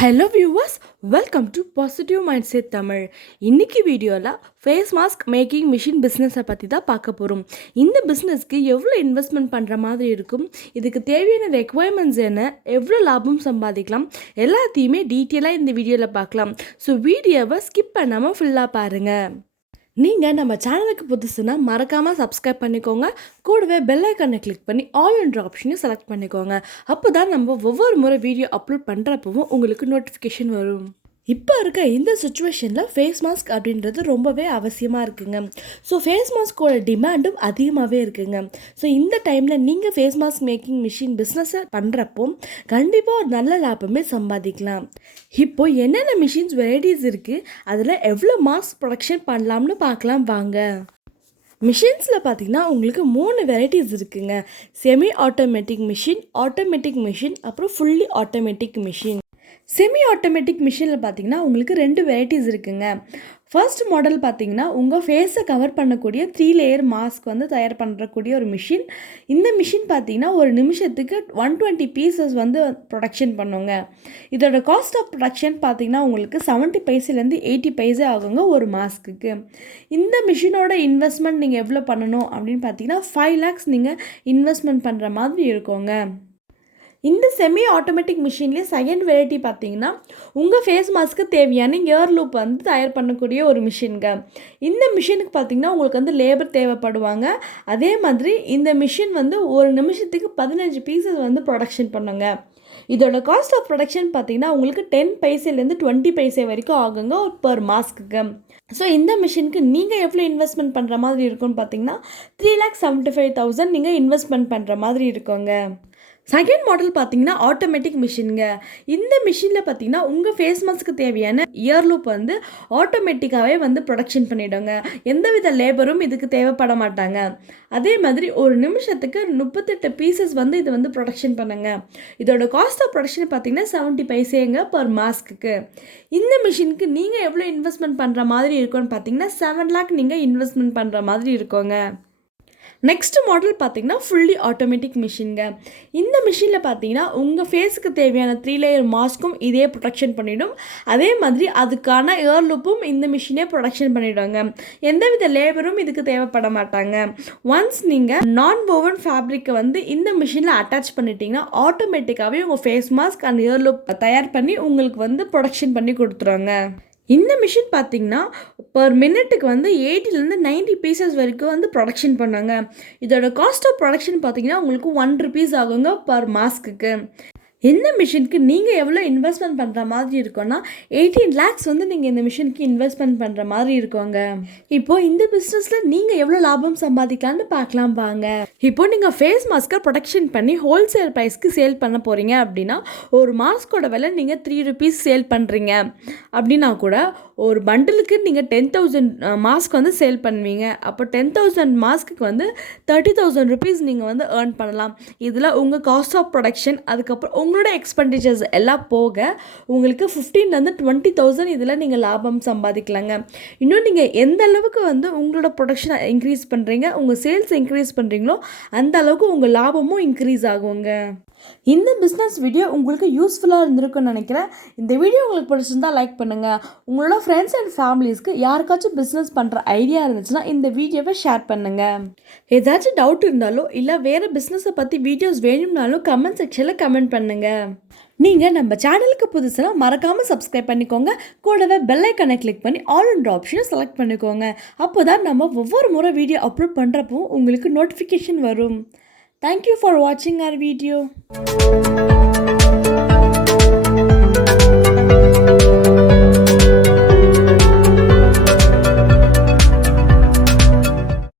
Hello viewers, welcome to positive mind set Tamil. இன்றைக்கி வீடியோவில் face mask making machine பிஸ்னஸை பற்றி தான் பார்க்க போகிறோம். இந்த பிஸ்னஸ்க்கு எவ்வளோ இன்வெஸ்ட்மெண்ட் பண்ணுற மாதிரி இருக்கும், இதுக்கு தேவையான ரெக்குவயர்மெண்ட்ஸ் என்ன, எவ்வளோ லாபம் சம்பாதிக்கலாம், எல்லாத்தையுமே டீட்டெயிலாக இந்த வீடியோவில் பார்க்கலாம். ஸோ வீடியோவை ஸ்கிப் பண்ணாமல் ஃபுல்லாக பாருங்கள். நீங்கள் நம்ம சேனலுக்கு புதுசுன்னா மறக்காமல் சப்ஸ்கிரைப் பண்ணிக்கோங்க. கூடவே பெல் ஐக்கானை கிளிக் பண்ணி ஆல் என்ற ஆப்ஷனையும் செலக்ட் பண்ணிக்கோங்க. அப்போ தான் நம்ம ஒவ்வொரு முறை வீடியோ அப்லோட் பண்ணுறப்பவும் உங்களுக்கு நோட்டிஃபிகேஷன் வரும். இப்போ இருக்க இந்த சுச்சுவேஷனில் ஃபேஸ் மாஸ்க் அப்படின்றது ரொம்பவே அவசியமாக இருக்குங்க. ஸோ ஃபேஸ் மாஸ்கோட டிமாண்டும் அதிகமாகவே இருக்குங்க. ஸோ இந்த டைமில் நீங்கள் ஃபேஸ் மாஸ்க் மேக்கிங் மிஷின் பிஸ்னஸை பண்ணுறப்போ கண்டிப்பாக ஒரு நல்ல லாபமே சம்பாதிக்கலாம். இப்போது என்னென்ன மிஷின்ஸ் வெரைட்டிஸ் இருக்குது, அதில் எவ்வளோ மாஸ்க் ப்ரொடக்ஷன் பண்ணலாம்னு பார்க்கலாம் வாங்க. மிஷின்ஸில் பார்த்திங்கன்னா உங்களுக்கு 3 வெரைட்டிஸ் இருக்குங்க. Semi automatic machine, automatic machine, அப்புறம் fully automatic machine. Semi automatic மிஷினில் பார்த்தீங்கன்னா உங்களுக்கு 2 வெரைட்டிஸ் இருக்குங்க. ஃபர்ஸ்ட் மாடல் பார்த்தீங்கன்னா உங்கள் ஃபேஸை கவர் பண்ணக்கூடிய 3 லேயர் மாஸ்க் வந்து தயார் பண்ணுறக்கூடிய ஒரு மிஷின். இந்த மிஷின் பார்த்தீங்கன்னா ஒரு நிமிஷத்துக்கு 120 பீசஸ் வந்து ப்ரொடக்ஷன் பண்ணுங்க. இதோட காஸ்ட் ஆஃப் ப்ரொடக்ஷன் பார்த்தீங்கன்னா உங்களுக்கு 70 பைசேலேருந்து 80 பைசே ஆகுங்க ஒரு மாஸ்க்குக்கு. இந்த மிஷினோட இன்வெஸ்ட்மெண்ட் நீங்கள் எவ்வளோ பண்ணணும் அப்படின்னு பார்த்தீங்கன்னா 5 lakhs நீங்கள் இன்வெஸ்ட்மெண்ட் பண்ணுற மாதிரி இருக்குங்க. இந்த செமி ஆட்டோமேட்டிக் மிஷின்லேயே செகண்ட் வெரைட்டி பார்த்தீங்கன்னா உங்கள் ஃபேஸ் மாஸ்க்கு தேவையான இயர் லூப் வந்து தயார் பண்ணக்கூடிய ஒரு மிஷினுங்க. இந்த மிஷினுக்கு பார்த்தீங்கன்னா உங்களுக்கு வந்து லேபர் தேவைப்படுவாங்க. அதே மாதிரி இந்த மிஷின் வந்து ஒரு நிமிஷத்துக்கு 15 பீசஸ் வந்து ப்ரொடக்ஷன் பண்ணுங்க. இதோட காஸ்ட் ஆஃப் ப்ரொடக்ஷன் பார்த்தீங்கன்னா உங்களுக்கு 10 பைசேலேருந்து 20 பைசே வரைக்கும் ஆகுங்க பர் மாஸ்க்குக்கு. ஸோ இந்த மிஷினுக்கு நீங்கள் எவ்வளோ இன்வெஸ்ட்மெண்ட் பண்ணுற மாதிரி இருக்குன்னு பார்த்தீங்கன்னா 3,75,000 நீங்கள் இன்வெஸ்ட்மெண்ட் பண்ணுற மாதிரி இருக்குங்க. செகண்ட் மாடல் பார்த்தீங்கன்னா ஆட்டோமேட்டிக் மிஷினுங்க. இந்த மிஷினில் பார்த்தீங்கன்னா உங்கள் ஃபேஸ் மாஸ்க்கு தேவையான இயர் லூப் வந்து ஆட்டோமேட்டிக்காகவே வந்து ப்ரொடக்ஷன் பண்ணிவிடுங்க. எந்தவித லேபரும் இதுக்கு தேவைப்பட மாட்டாங்க. அதே மாதிரி ஒரு நிமிஷத்துக்கு 38 பீசஸ் வந்து இது வந்து ப்ரொடக்ஷன் பண்ணுங்க. இதோட காஸ்ட் ஆஃப் ப்ரொடக்ஷன் பார்த்தீங்கன்னா 70 பைசேங்க பர் மாஸ்க்குக்கு. இந்த மிஷினுக்கு நீங்கள் எவ்வளோ இன்வெஸ்ட்மெண்ட் பண்ணுற மாதிரி இருக்கும்னு பார்த்தீங்கன்னா 7 lakh நீங்கள் இன்வெஸ்ட்மெண்ட் பண்ணுற மாதிரி இருக்குங்க. நெக்ஸ்ட் மாடல் பார்த்தீங்கன்னா ஃபுல்லி ஆட்டோமேட்டிக் மிஷின்ங்க. இந்த மிஷினில் பார்த்தீங்கன்னா உங்கள் ஃபேஸுக்கு தேவையான 3 லேயர் மாஸ்க்கும் இதே ப்ரொடக்ஷன் பண்ணிவிடும். அதே மாதிரி அதுக்கான இயர் லூப்பும் இந்த மிஷினே ப்ரொடக்ஷன் பண்ணிவிடுவாங்க. எந்தவித லேபரும் இதுக்கு தேவைப்பட மாட்டாங்க. ஒன்ஸ் நீங்கள் நான் woven ஃபேப்ரிக்கை வந்து இந்த மிஷினில் அட்டாச் பண்ணிட்டீங்கன்னா ஆட்டோமேட்டிக்காகவே உங்கள் face mask and ear loop தயார் பண்ணி உங்களுக்கு வந்து ப்ரொடக்ஷன் பண்ணி கொடுத்துருவாங்க. இந்த மிஷின் பார்த்தீங்கன்னா பர் மினிட்டுக்கு வந்து 80லேருந்து 90 பீசஸ் வரைக்கும் வந்து ப்ரொடக்ஷன் பண்ணாங்க. இதோட காஸ்ட் ஆஃப் ப்ரொடக்ஷன் பார்த்தீங்கன்னா உங்களுக்கு 1 rupees ஆகுங்க பர் மாஸ்க்குக்கு. இந்த மிஷினுக்கு நீங்கள் எவ்வளோ இன்வெஸ்ட்மெண்ட் பண்ணுற மாதிரி இருக்கோன்னா 18 lakhs வந்து நீங்கள் இந்த மிஷினுக்கு இன்வெஸ்ட்மெண்ட் பண்ணுற மாதிரி இருக்கோங்க. இப்போது இந்த பிஸ்னஸில் நீங்கள் எவ்வளோ லாபம் சம்பாதிக்கலான்னு பார்க்கலாம் வாங்க. இப்போது நீங்கள் ஃபேஸ் மாஸ்க்கை ப்ரொடக்ஷன் பண்ணி ஹோல்சேல் ப்ரைஸ்க்கு சேல் பண்ண போகிறீங்க அப்படின்னா ஒரு மாஸ்கோட விலை நீங்கள் 3 rupees சேல் பண்ணுறீங்க அப்படின்னா கூட ஒரு பண்டிலுக்கு நீங்கள் 10,000 மாஸ்க் வந்து சேல் பண்ணுவீங்க. அப்போ 10,000 மாஸ்க்கு வந்து 30,000 rupees நீங்கள் வந்து ஏர்ன் பண்ணலாம். இதில் உங்கள் காஸ்ட் ஆஃப் ப்ரொடக்ஷன் அதுக்கப்புறம் உங்களோட எக்ஸ்பெண்டிச்சர்ஸ் எல்லாம் போக உங்களுக்கு 15,000 to 20,000 இதில் நீங்கள் லாபம் சம்பாதிக்கலாங்க. இன்னும் நீங்கள் எந்த அளவுக்கு வந்து உங்களோட ப்ரொடக்ஷனை இன்க்ரீஸ் பண்ணுறீங்க, உங்கள் சேல்ஸ் இன்க்ரீஸ் பண்ணுறீங்களோ அந்த அளவுக்கு உங்கள் லாபமும் இன்க்ரீஸ் ஆகுங்க. இந்த பிஸ்னஸ் வீடியோ உங்களுக்கு யூஸ்ஃபுல்லாக இருந்திருக்குன்னு நினைக்கிறேன். இந்த வீடியோ உங்களுக்கு பிடிச்சிருந்தால் லைக் பண்ணுங்கள். உங்களோட ஃப்ரெண்ட்ஸ் அண்ட் ஃபேமிலிஸ்க்கு யாருக்காச்சும் பிஸ்னஸ் பண்ணுற ஐடியா இருந்துச்சுன்னா இந்த வீடியோவை ஷேர் பண்ணுங்கள். ஏதாச்சும் டவுட் இருந்தாலோ இல்லை வேறு பிஸ்னஸை பற்றி வீடியோஸ் வேணும்னாலும் கமெண்ட் செக்ஷனில் கமெண்ட் பண்ணுங்கள். நீங்கள் நம்ம சேனலுக்கு புதுசுனா மறக்காமல் சப்ஸ்கிரைப் பண்ணிக்கோங்க. கூடவே பெல் ஐக்கானை கிளிக் பண்ணி ஆல் என்ற ஆப்ஷனை செலக்ட் பண்ணிக்கோங்க. அப்போ தான் நம்ம ஒவ்வொரு முறை வீடியோ அப்லோட் பண்ணுறப்போ உங்களுக்கு நோட்டிஃபிகேஷன் வரும். Thank you for watching our video.